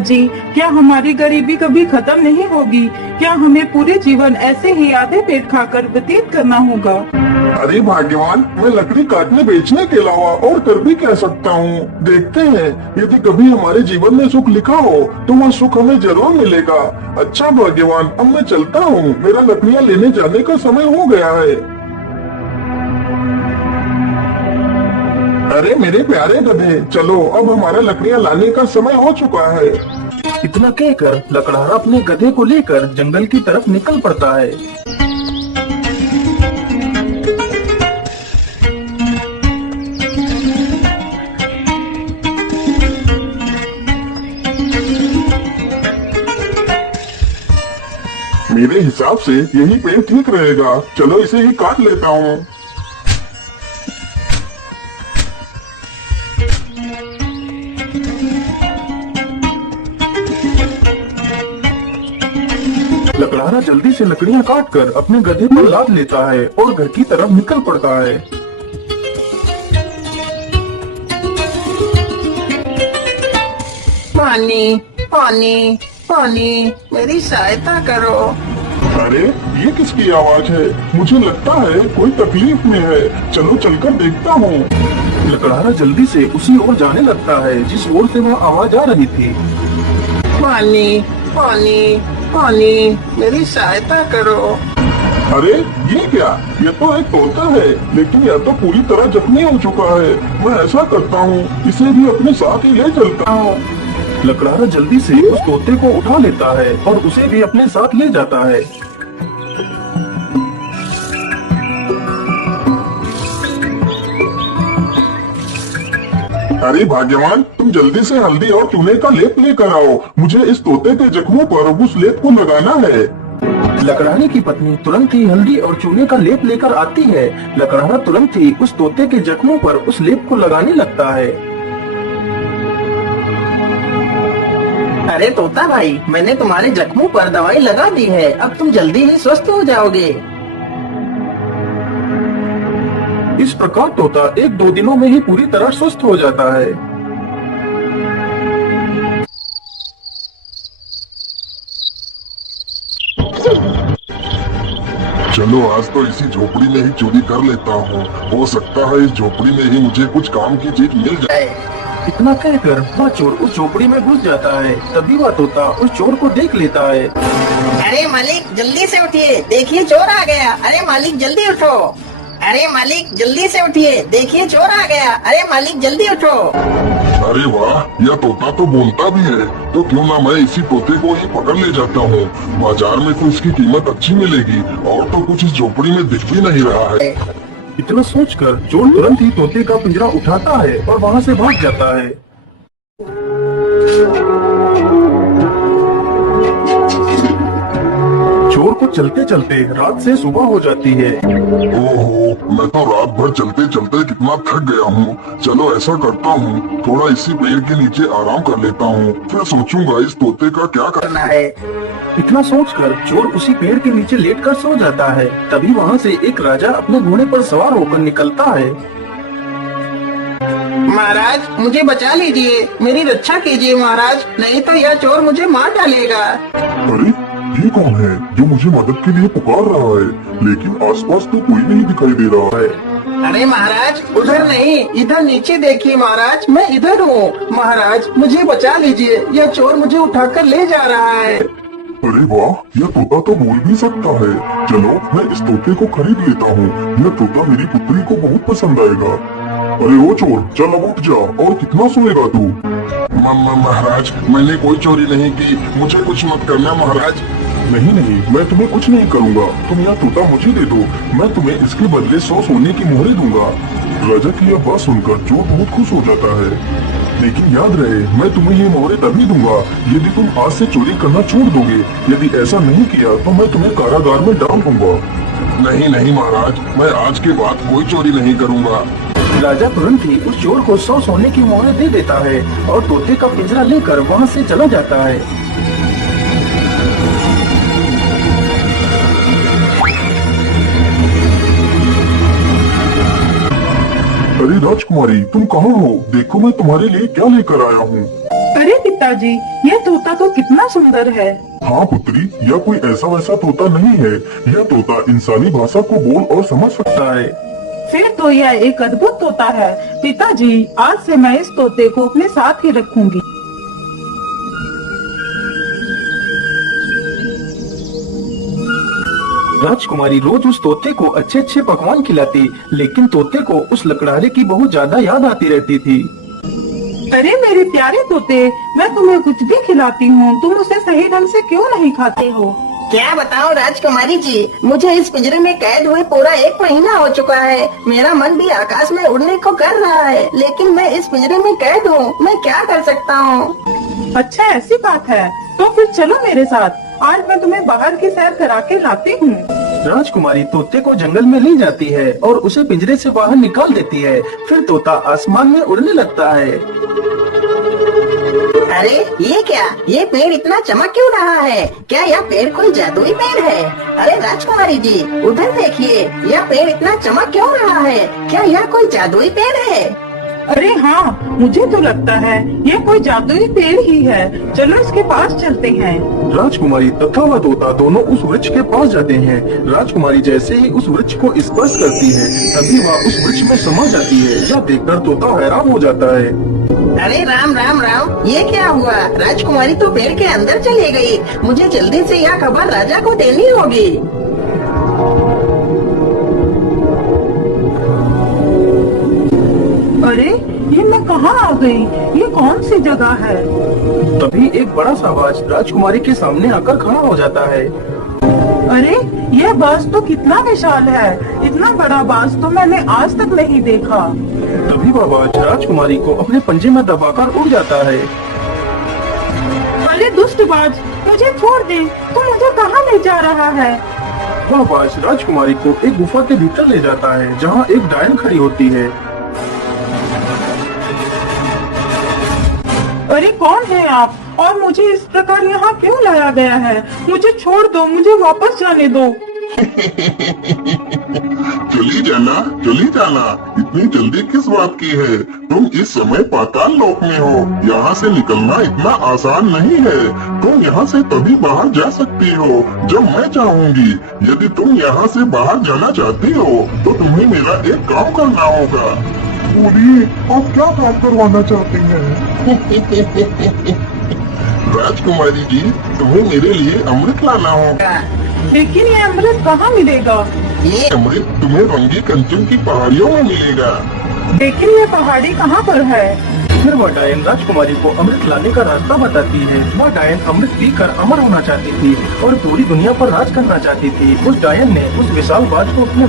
जी, क्या हमारी गरीबी कभी खत्म नहीं होगी? क्या हमें पूरे जीवन ऐसे ही आधे पेट खाकर व्यतीत करना होगा? अरे भाग्यवान, मैं लकड़ी काटने बेचने के अलावा और कर भी कह सकता हूँ। देखते हैं, यदि कभी हमारे जीवन में सुख लिखा हो तो वह सुख हमें जरूर मिलेगा। अच्छा भाग्यवान, अब मैं चलता हूँ, मेरा लकड़ियाँ लेने जाने का समय हो गया है। अरे मेरे प्यारे गधे, चलो अब हमारा लकड़ियाँ लाने का समय हो चुका है। इतना कहकर लकड़हारा अपने गधे को लेकर जंगल की तरफ निकल पड़ता है। मेरे हिसाब से यही पेड़ ठीक रहेगा, चलो इसे ही काट लेता हूँ। लकड़हारा जल्दी से लकड़ियां काटकर अपने गधे पर लाद लेता है और घर की तरफ निकल पड़ता है। पानी पानी पानी, मेरी सहायता करो। अरे ये किसकी आवाज है? मुझे लगता है कोई तकलीफ में है, चलो चलकर देखता हूँ। लकड़हारा जल्दी से उसी ओर जाने लगता है जिस ओर से वह आवाज आ रही थी। पानी पानी पानी, मेरी सहायता करो। अरे ये क्या? ये तो एक तोता है, लेकिन यह तो पूरी तरह जख्मी हो चुका है। मैं ऐसा करता हूँ, इसे भी अपने साथ ही ले चलता हूँ। लकड़हारा जल्दी से उस तोते को उठा लेता है और उसे भी अपने साथ ले जाता है। अरे भाग्यवान, तुम जल्दी से हल्दी और चूने का लेप लेकर आओ। मुझे इस तोते के जख्मों पर उस लेप को लगाना है। लकड़हारे की पत्नी तुरंत ही हल्दी और चूने का लेप लेकर आती है। लकड़हारा तुरंत ही उस तोते के जख्मों पर उस लेप को लगाने लगता है। अरे तोता भाई, मैंने तुम्हारे जख्मों पर दवाई लगा दी है, अब तुम जल्दी ही स्वस्थ हो जाओगे। इस प्रकार तोता 1-2 दिनों में ही पूरी तरह स्वस्थ हो जाता है। चलो आज तो इसी झोपड़ी में ही चोरी कर लेता हूँ। हो सकता है इस झोपड़ी में ही मुझे कुछ काम की चीज मिल जाए। इतना कहकर वह चोर उस झोपड़ी में घुस जाता है। तभी वह तोता उस चोर को देख लेता है। अरे मालिक जल्दी से उठिए, देखिए चोर आ गया। अरे मालिक जल्दी उठो। अरे मालिक जल्दी से उठिए, देखिए चोर आ गया। अरे मालिक जल्दी उठो। अरे वाह, यह तोता तो बोलता भी है, तो क्यों ना मैं इसी तोते को ही पकड़ ले जाता हूँ। बाजार में तो इसकी कीमत अच्छी मिलेगी, और तो कुछ इस झोपड़ी में दिख भी नहीं रहा है। इतना सोचकर चोर तुरंत ही तोते का पिंजरा उठाता है और वहाँ से भाग जाता है। चोर को चलते चलते रात से सुबह हो जाती है। ओहो, मैं तो रात भर चलते चलते कितना थक गया हूँ। चलो ऐसा करता हूँ, थोड़ा इसी पेड़ के नीचे आराम कर लेता हूँ, फिर सोचूंगा इस तोते का क्या करना है। इतना सोचकर चोर उसी पेड़ के नीचे लेटकर सो जाता है। तभी वहाँ से एक राजा अपने घोड़े पर सवार होकर निकलता है। महाराज मुझे बचा लीजिए, मेरी रक्षा कीजिए महाराज, नहीं तो यह चोर मुझे मार डालेगा। अरे ये कौन है जो मुझे मदद के लिए पुकार रहा है, लेकिन आसपास तो कोई नहीं दिखाई दे रहा है। अरे महाराज उधर नहीं, इधर नीचे देखिए महाराज, मैं इधर हूँ। महाराज मुझे बचा लीजिए, यह चोर मुझे उठाकर ले जा रहा है। अरे वाह, यह तोता तो बोल भी सकता है। चलो मैं इस तोते को खरीद लेता हूँ, यह तोता मेरी पुत्री को बहुत पसंद आएगा। अरे वो चोर, चल अब उठ जा, और कितना सोएगा तू? महाराज मैंने कोई चोरी नहीं की, मुझे कुछ मत करना महाराज। नहीं नहीं, मैं तुम्हें कुछ नहीं करूँगा, तुम यह तोता मुझे दे दो, मैं तुम्हें इसके बदले 100 सोने की मोहरें दूंगा। राजा की यह बात सुनकर चोर बहुत खुश हो जाता है, लेकिन याद रहे मैं तुम्हें ये मोहरें तभी दूंगा यदि तुम आज से चोरी करना छोड़ दोगे। यदि ऐसा नहीं किया तो मैं तुम्हें कारागार में डाल दूंगा। नहीं नहीं महाराज, मैं आज के बाद कोई चोरी नहीं करूँगा। राजा तुरंत ही उस चोर को 100 सोने की मोहरें दे देता है और तोते का पिंजरा लेकर वहाँ से चला जाता है। अरे राजकुमारी, तुम कहाँ हो? देखो मैं तुम्हारे लिए क्या लेकर आया हूँ। अरे पिताजी, ये तोता तो कितना सुंदर है। हाँ पुत्री, यह कोई ऐसा वैसा तोता नहीं है। यह तोता इंसानी भाषा को बोल और समझ सकता है। फिर तो यह एक अद्भुत तोता है। पिताजी, आज से मैं इस तोते को अपने साथ ही रखूंगी। राजकुमारी रोज उस तोते को अच्छे अच्छे पकवान खिलाती, लेकिन तोते को उस लकड़हारे की बहुत ज्यादा याद आती रहती थी। अरे मेरे प्यारे तोते, मैं तुम्हें कुछ भी खिलाती हूँ, तुम उसे सही ढंग से क्यों नहीं खाते हो? क्या बताऊं राजकुमारी जी, मुझे इस पिंजरे में कैद हुए पूरा 1 महीना हो चुका है। मेरा मन भी आकाश में उड़ने को कर रहा है, लेकिन मैं इस पिंजरे में कैद हूँ। मैं क्या कर सकता हूँ? अच्छा, ऐसी बात है, तो फिर चलो मेरे साथ। आज मैं तुम्हें बाहर की सैर करा के लाती हूँ। राजकुमारी तोते को जंगल में ले जाती है और उसे पिंजरे से बाहर निकाल देती है। फिर तोता आसमान में उड़ने लगता है। अरे ये क्या, ये पेड़ इतना चमक क्यों रहा है? क्या यह पेड़ कोई जादुई पेड़ है? अरे राजकुमारी जी, उधर देखिए, यह पेड़ इतना चमक क्यों रहा है? क्या यह कोई जादुई पेड़ है? अरे हाँ, मुझे तो लगता है ये कोई जादुई पेड़ ही है। चलो इसके पास चलते हैं। राजकुमारी तथा वह तोता दोनों उस वृक्ष के पास जाते हैं। राजकुमारी जैसे ही उस वृक्ष को स्पर्श करती है, तभी वह उस वृक्ष में समा जाती है। यह देखकर तोता हैरान हो जाता है। अरे राम राम राम, ये क्या हुआ? राजकुमारी तो पेड़ के अंदर चली गई। मुझे जल्दी से यह खबर राजा को देनी होगी। अरे ये मैं कहाँ आ गई? ये कौन सी जगह है? तभी एक बड़ा सा बाज राजकुमारी के सामने आकर खड़ा हो जाता है। अरे यह बाज तो कितना विशाल है। इतना बड़ा बाज तो मैंने आज तक नहीं देखा। तभी वह बाज राजकुमारी को अपने पंजे में दबाकर उड़ जाता है। अरे दुष्ट बाज, मुझे छोड़ दे। तू मुझे कहाँ ले जा रहा है? वह बाज राजकुमारी को एक गुफा के भीतर ले जाता है, जहाँ एक डायन खड़ी होती है। अरे कौन है आप, और मुझे इस प्रकार यहाँ क्यों लाया गया है? मुझे छोड़ दो, मुझे वापस जाने दो। चली जाना, इतनी जल्दी किस बात की है? तुम इस समय पाताल लोक में हो। यहाँ से निकलना इतना आसान नहीं है। तुम यहाँ से तभी बाहर जा सकती हो जब मैं चाहूँगी। यदि तुम यहाँ से बाहर जाना चाहती हो तो तुम्हें मेरा एक काम करना होगा। बोलिए, आप क्या काम करवाना चाहते हैं? राजकुमारी जी, तुम्हें मेरे लिए अमृत लाना होगा। लेकिन ये अमृत कहाँ मिलेगा? ये अमृत तुम्हें रंगी कंचन की पहाड़ियों में मिलेगा। लेकिन ये पहाड़ी कहाँ पर है? फिर वह डायन राजकुमारी को अमृत लाने का रास्ता बताती है। वह डायन अमृत पीकर अमर होना चाहती थी और पूरी दुनिया पर राज करना चाहती थी। उस डायन ने उस विशाल बाज को अपने